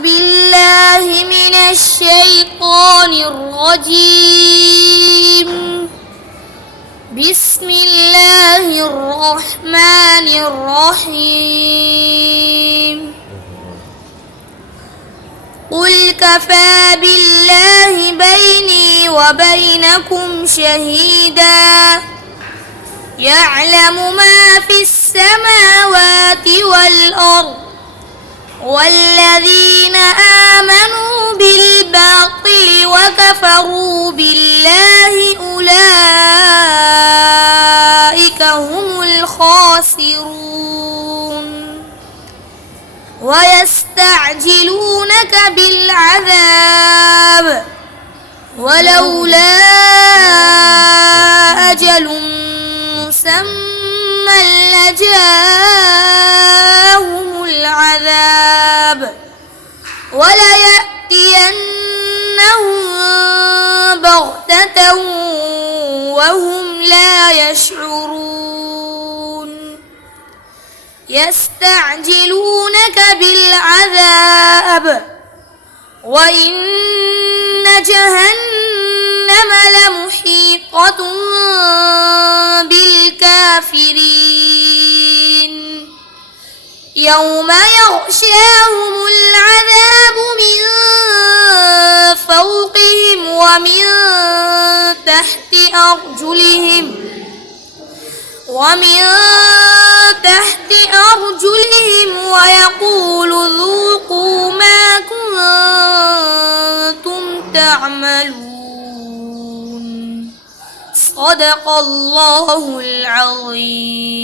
بالله من الشيطان الرجيم. بسم الله الرحمن الرحيم. قل كفى بالله بيني وبينكم شهيدا يعلم ما في السماوات والأرض والذين آمنوا بالباطل وكفروا بالله أولئك هم الخاسرون. ويستعجلونك بالعذاب ولولا أجل مسمى لجاءهم العذاب وليأتينهم بغتة وهم لا يشعرون. يستعجلونك بالعذاب وإن جهنم لمحيطة بالكافرين. يوم يغشاهم العذاب من فوقهم ومن تحت أرجلهم ويقول ذوقوا ما كنتم تعملون. صدق الله العظيم.